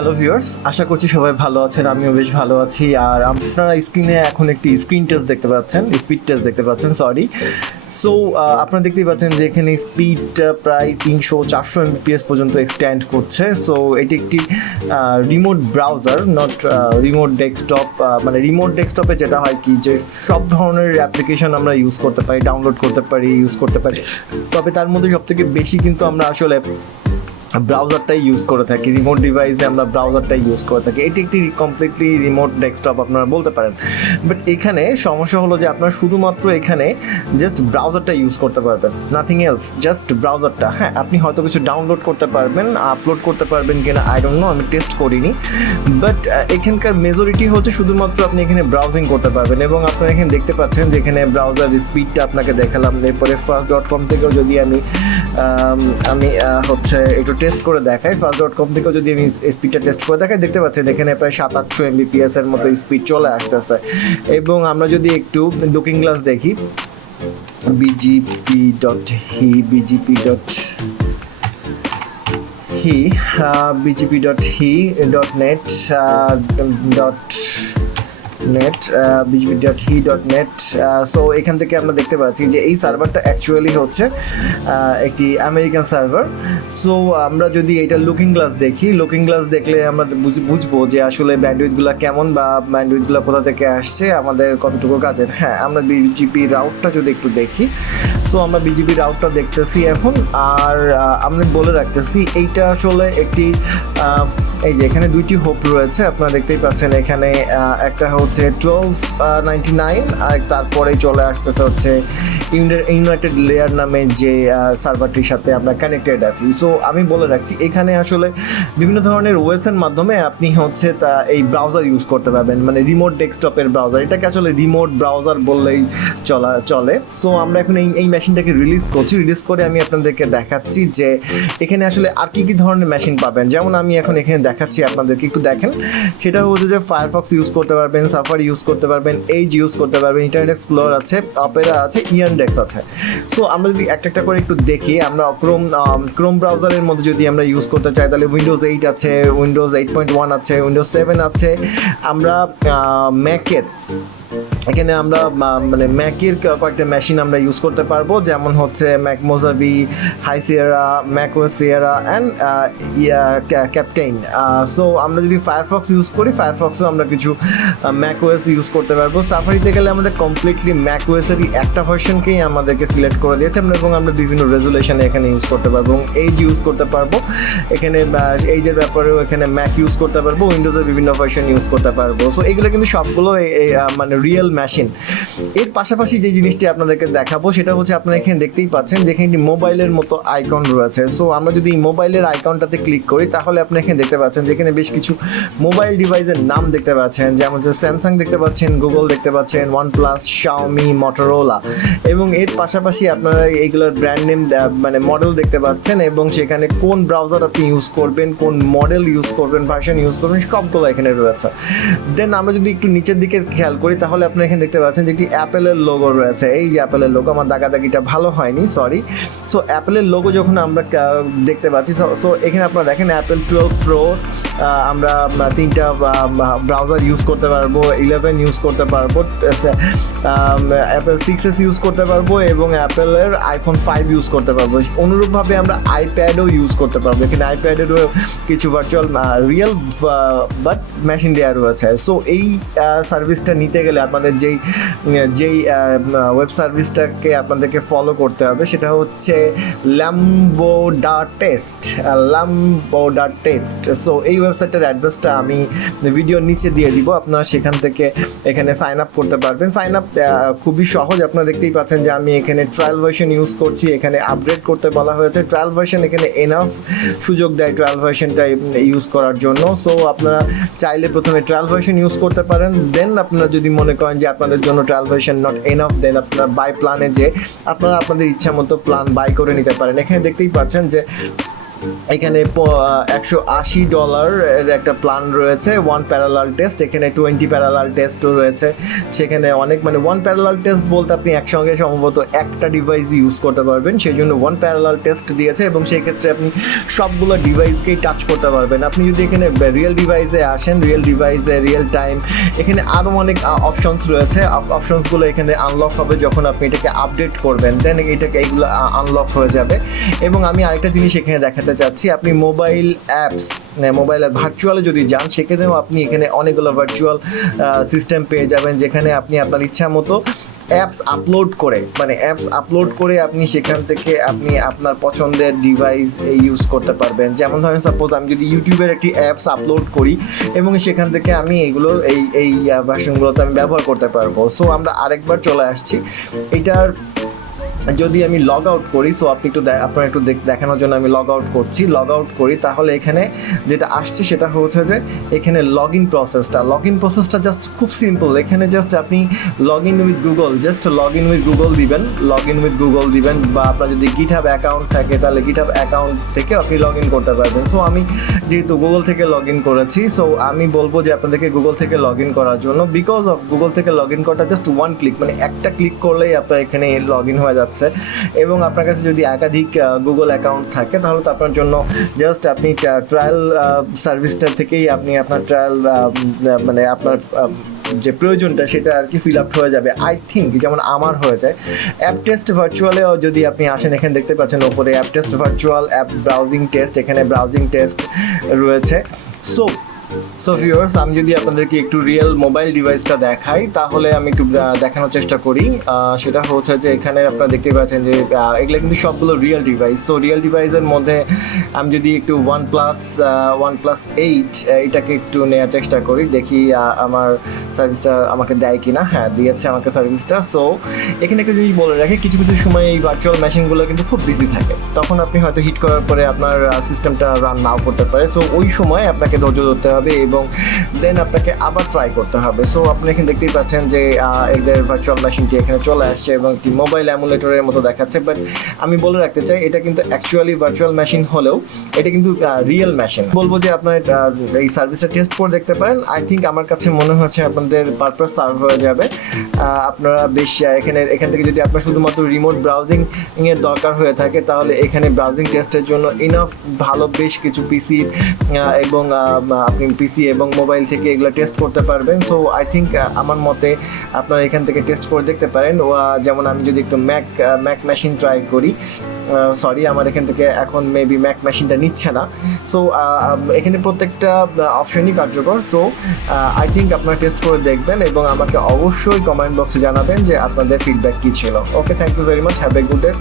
Hello viewers, আশা করছি সবাই ভালো আছেন। আমিও বেশ ভালো আছি। আর আপনারা স্ক্রিনে এখন একটি স্ক্রিন টেস্ট দেখতে পাচ্ছেন, স্পিড টেস্ট দেখতে পাচ্ছেন, সরি। সো আপনারা দেখতেই পাচ্ছেন যে এখানে স্পিড প্রায় 300-400 MBPS পর্যন্ত এক্সটেন্ড করছে। সো এটি একটি remote browser, not remote desktop. মানে রিমোট ডেস্কটপে যেটা হয় কি, যে সব ধরনের অ্যাপ্লিকেশন আমরা ইউজ করতে পারি, ডাউনলোড করতে পারি, ইউজ করতে পারি। তবে তার মধ্যে সবথেকে বেশি কিন্তু আমরা আসলে ব্রাউজারটাই ইউজ করে থাকি। রিমোট ডিভাইসে আমরা ব্রাউজারটাই ইউজ করে থাকি। এটি একটি কমপ্লিটলি রিমোট ডেস্কটপ আপনারা বলতে পারেন। বাট এখানে সমস্যা হলো যে আপনারা শুধুমাত্র এখানে জাস্ট ব্রাউজারটা ইউজ করতে পারবেন, নাথিং এলস, জাস্ট ব্রাউজারটা। হ্যাঁ, আপনি হয়তো কিছু ডাউনলোড করতে পারবেন, আপলোড করতে পারবেন কিনা আই ডোন্ট নো, আমি টেস্ট করিনি। বাট এখানকার মেজরিটি হচ্ছে শুধুমাত্র আপনি এখানে ব্রাউজিং করতে পারবেন। এবং আপনারা এখানে দেখতে পাচ্ছেন যে এখানে ব্রাউজার স্পিডটা আপনাকে দেখালাম। এরপরে first.com থেকেও যদি আমি হচ্ছে একটু টেস্ট করে দেখাই, first.com থেকেও যদি আমি স্পিডটা টেস্ট করে দেখাই, দেখতে পাচ্ছেন এখানে প্রায় 700-800 MBPS এর মতো স্পিড চলে আসতেছে। এবং আমরা যদি একটু লুকিং গ্লাস দেখি, bgp.he.net, সো এখান থেকে আমরা দেখতে পাচ্ছি যে এই সার্ভারটা অ্যাকচুয়ালি হচ্ছে একটি আমেরিকান সার্ভার। সো আমরা যদি এটা লুকিং গ্লাস দেখি, লুকিং গ্লাস দেখলে আমরা বুঝবো যে আসলে ব্যান্ডউইথগুলো কেমন, বা ব্যান্ডউইথগুলো কোথা থেকে আসছে, আমাদের কতটুকু কাজের। হ্যাঁ, আমরা বিজিপি রাউটটা যদি একটু দেখি, সো আমরা বিজিপি রাউটটা দেখতেছি এখন। আর আমি বলে রাখতেছি এইটা আসলে একটি এই যে এখানে দুইটি হোপ রয়েছে, আপনারা দেখতেই পাচ্ছেন। এখানে একটা হচ্ছে 1299, আর তারপরে চলে আসতেছে হচ্ছে ইউনাইটেড লেয়ার নামে যে সার্ভারটির সাথে আমরা কানেক্টেড আছি। সো আমি বলে রাখছি, এখানে আসলে বিভিন্ন ধরনের ওয়েসের মাধ্যমে আপনি হচ্ছে এই ব্রাউজার ইউজ করতে পারবেন, মানে রিমোট ডেস্কটপের ব্রাউজার। এটাকে আসলে রিমোট ব্রাউজার বললেই চলে। সো আমরা এখন এই মেশিনটাকে রিলিজ করে আমি আপনাদেরকে দেখাচ্ছি যে এখানে আসলে আর কি ধরনের মেশিন পাবেন। যেমন আমি এখন এখানে দেখাচ্ছি আপনাদেরকে, একটু দেখেন। সেটা হচ্ছে যে ফায়ারফক্স ইউজ করতে পারবেন, সাফারি ইউজ করতে পারবেন, এজ ইউজ করতে পারবেন, ইন্টারনেট এক্সপ্লোরার আছে, অপেরা আছে, ইয়ানডেক্স আছে। সো আমরা যদি একটা করে একটু দেখি, আমরা ক্রোম ব্রাউজারের মধ্যে যদি আমরা ইউজ করতে চাই, তাহলে উইন্ডোজ 8 আছে, উইন্ডোজ 8.1 আছে, উইন্ডোজ 7 আছে। আমরা ম্যাকের এখানে আমরা মানে ম্যাকের কয়েকটা মেশিন আমরা ইউজ করতে পারবো, যেমন হচ্ছে Mac Mojave, High Sierra, Mac OS Sierra and captain. So আমরা যদি ফায়ারফক্স ইউজ করি, ফায়ারফক্সও আমরা কিছু ম্যাক ওএস ইউজ করতে পারবো। সাফারিতে গেলে আমাদের কমপ্লিটলি ম্যাক ওএসেরই একটা ভার্সনকেই আমাদেরকে সিলেক্ট করে দিয়েছে, এবং আমরা বিভিন্ন রেজুলেশনে এখানে ইউজ করতে পারবো, এবং এজ ইউজ করতে পারবো। এখানে এইজের ব্যাপারেও এখানে ম্যাক ইউজ করতে পারবো, উইন্ডোজের বিভিন্ন ভার্সন ইউজ করতে পারবো। সো এগুলো কিন্তু সবগুলো মানে রিয়েল মেশিন। এর পাশাপাশি যে জিনিসটি আপনাদেরকে দেখাবো, সেটা হচ্ছে আপনারা এখানে দেখতেই পাচ্ছেন যে এখানে মোবাইলের মতো আইকন রয়েছে। সো আমরা যদি মোবাইলের আইকনটাতে ক্লিক করি, তাহলে আপনি এখানে দেখতে পাচ্ছেন যে এখানে বেশ কিছু মোবাইল ডিভাইসের নাম দেখতে পাচ্ছেন, যেমন হচ্ছে স্যামসাং দেখতে পাচ্ছেন, গুগল দেখতে পাচ্ছেন, ওয়ানপ্লাস, শাওমি, মটোরোলা। এবং এর পাশাপাশি আপনারা এইগুলোর ব্র্যান্ড নেম মানে মডেল দেখতে পাচ্ছেন, এবং সেখানে কোন ব্রাউজার আপনি ইউজ করবেন, কোন মডেল ইউজ করবেন, ভার্সন ইউজ করবেন, সবগুলো এখানে রয়েছে। দেন আমরা যদি একটু নিচের দিকে খেয়াল করি, তাহলে আপনি এখানে দেখতে পাচ্ছেন যে একটি অ্যাপেলের লোগো রয়েছে। এই যে অ্যাপেলের লোগো, আমার দাগাদাগিটা ভালো হয়নি, সরি। সো অ্যাপেলের লোগো যখন আমরা দেখতে পাচ্ছি, সো এখানে আপনারা দেখেন অ্যাপেল 12 প্রো আমরা 3টা ব্রাউজার ইউজ করতে পারবো, 11 ইউজ করতে পারবো, অ্যাপেল 6s ইউজ করতে পারবো, এবং অ্যাপেলের iPhone 5 ইউজ করতে পারবো। অনুরূপভাবে আমরা আইপ্যাডও ইউজ করতে পারবো। এখানে আইপ্যাডেরও কিছু ভার্চুয়াল রিয়েল বাট মেশিন দেওয়া রয়েছে। সো এই সার্ভিসটা নিতে গেলে আপনাদের যেই ওয়েব সার্ভিসটাকে আপনাদেরকে ফলো করতে হবে, সেটা হচ্ছে LambdaTest। সো এই ওয়েবসাইটের অ্যাড্রেসটা আমি ভিডিওর নিচে দিয়ে দিব, আপনারা সেখান থেকে এখানে সাইন আপ করতে পারবেন। সাইন আপ খুবই সহজ, আপনারা দেখতেই পাচ্ছেন যে আমি এখানে ট্রায়াল ভার্সন ইউজ করছি। এখানে আপডেট করতে বলা হয়েছে, ট্রায়াল ভার্সন এখানে এনাফ সুযোগ দেয় ট্রায়াল ভার্সনটা ইউজ করার জন্য। সো আপনারা চাইলে প্রথমে ট্রায়াল ভার্সন ইউজ করতে পারেন, দেন আপনারা যদি মনে করেন যে আপনাদের জন্য ট্রায়াল ভার্সন নট এনাফ, দেন আপনারা বাই প্ল্যানে যে আপনারা আপনাদের ইচ্ছা মতো প্ল্যান বাই করে নিতে পারেন। এখানে দেখতেই পাচ্ছেন যে এখানে $180 এর একটা প্ল্যান রয়েছে, 1 প্যারালাল টেস্ট, এখানে 20 প্যারালাল টেস্টও রয়েছে। সেখানে অনেক মানে 1 প্যারালাল টেস্ট বলতে আপনি একসঙ্গে সম্ভবত একটা ডিভাইস ইউজ করতে পারবেন, সেই জন্য 1 প্যারালাল টেস্ট দিয়েছে এবং সেই ক্ষেত্রে আপনি সবগুলো ডিভাইসকেই টাচ করতে পারবেন। আপনি যদি এখানে রিয়েল ডিভাইসে আসেন, রিয়েল ডিভাইসে রিয়েল টাইম, এখানে আরও অনেক অপশনস রয়েছে। অপশনসগুলো এখানে আনলক হবে যখন আপনি এটাকে আপডেট করবেন, দেন এটাকে এইগুলো আনলক হয়ে যাবে। এবং আমি আরেকটা জিনিস এখানে দেখাতে চাচ্ছি, আপনি মোবাইল অ্যাপস, মোবাইল ভার্চুয়ালে যদি যান সেক্ষেত্রেও আপনি এখানে অনেকগুলো ভার্চুয়াল সিস্টেম পেয়ে যাবেন, যেখানে আপনি আপনার ইচ্ছা মতো অ্যাপস আপলোড করে আপনি সেখান থেকে আপনি আপনার পছন্দের ডিভাইস ইউজ করতে পারবেন। যেমন ধরেন সাপোজ আমি যদি ইউটিউবের একটি অ্যাপস আপলোড করি এবং সেখান থেকে আমি এইগুলো এই ভার্সনগুলোতে আমি ব্যবহার করতে পারবো। সো আমরা আরেকবার চলে আসছি এটার, যদি আমি লগ আউট করি, সো আপনি আপনার একটু দেখানোর জন্য আমি লগ আউট করি, তাহলে এখানে যেটা আসছে সেটা হচ্ছে যে এখানে লগ ইন প্রসেসটা জাস্ট খুব সিম্পল। এখানে জাস্ট আপনি লগ ইন উইথ গুগল দিবেন, বা আপনার যদি গিটহাব অ্যাকাউন্ট থাকে তাহলে গিটহাব অ্যাকাউন্ট থেকে আপনি লগ ইন করতে পারবেন। সো আমি যেহেতু গুগল থেকে লগ ইন করেছি, সো আমি বলবো যে আপনাদেরকে গুগল থেকে লগ ইন করার জন্য, বিকজ অফ গুগল থেকে লগ ইন করাটা জাস্ট 1 ক্লিক, মানে একটা ক্লিক করলেই আপনার এখানে লগ ইন হয়ে যাচ্ছে। এবং আপনার কাছে যদি একাধিক গুগল অ্যাকাউন্ট থাকে তাহলে তো আপনার জন্য জাস্ট আপনি ট্রায়াল সার্ভিসটা থেকেই আপনি আপনার ট্রায়াল মানে আপনার যে প্রয়োজনটা সেটা আর কি ফিল আপ হয়ে যাবে আই থিঙ্ক, যেমন আমার হয়ে যায়। অ্যাপ টেস্ট ভার্চুয়ালেও যদি আপনি আসেন, এখানে দেখতে পাচ্ছেন ওপরে app test virtual, app browsing test, এখানে ব্রাউজিং টেস্ট রয়েছে। সো ভিউয়ার্স, আমি যদি আপনাদেরকে একটু রিয়েল মোবাইল ডিভাইসটা দেখাই তাহলে আমি একটু দেখানোর চেষ্টা করি। সেটা হচ্ছে যে এখানে আপনারা দেখতে পাচ্ছেন যে এগুলো কিন্তু সবগুলো রিয়েল ডিভাইস। সো রিয়েল ডিভাইসের মধ্যে আমি যদি একটু OnePlus 8 এটাকে একটু নেওয়ার চেষ্টা করি, দেখি আমার সার্ভিসটা আমাকে দেয় কিনা। হ্যাঁ, দিয়েছে আমাকে সার্ভিসটা। সো এখানে একটা জিনিস বলে রাখি, কিছু কিছু সময় এই ভার্চুয়াল মেশিনগুলো কিন্তু খুব বিজি থাকে, তখন আপনি হয়তো হিট করার পরে আপনার সিস্টেমটা রান নাও করতে পারে। সো ওই সময় আপনাকে ধৈর্য ধরতে হবে এবং দেন আপনাকে আবার ট্রাই করতে হবে। সো আপনি এখানে দেখতেই পাচ্ছেন যে এদের ভার্চুয়াল মেশিনটি এখানে চলে আসছে এবং একটি মোবাইল এমুলেটরের মতো দেখাচ্ছে, বাট আমি বলে রাখতে চাই এটা কিন্তু অ্যাকচুয়ালি ভার্চুয়াল মেশিন হলেও এটা কিন্তু রিয়েল মেশিন। বলবো যে আপনার এই সার্ভিসটা টেস্ট করে দেখতে পারেন। আই থিঙ্ক আমার কাছে মনে হচ্ছে আপনাদের পারপাস সার্ভ হয়ে যাবে। আপনারা বেশ এখান থেকে যদি আপনার শুধুমাত্র রিমোট ব্রাউজিং এর দরকার হয়ে থাকে তাহলে এখানে ব্রাউজিং টেস্টের জন্য ইনাফ ভালো বেশ কিছু পিসি এবং আপনি পিসি এবং মোবাইল থেকে এগুলো টেস্ট করতে পারবেন। সো আই থিঙ্ক আমার মতে আপনারা এখান থেকে টেস্ট করে দেখতে পারেন। যেমন আমি যদি একটু ম্যাক মেশিন ট্রাই করি, সরি আমার এখান থেকে এখন মেবি ম্যাক মেশিনটা নিচ্ছে না। সো এখানে প্রত্যেকটা অপশনই কার্যকর। সো আই থিঙ্ক আপনারা টেস্ট করে দেখবেন এবং আমাকে অবশ্যই কমেন্ট বক্সে জানাবেন যে আপনাদের ফিডব্যাক কী ছিল। Okay, thank you very much, have a good day.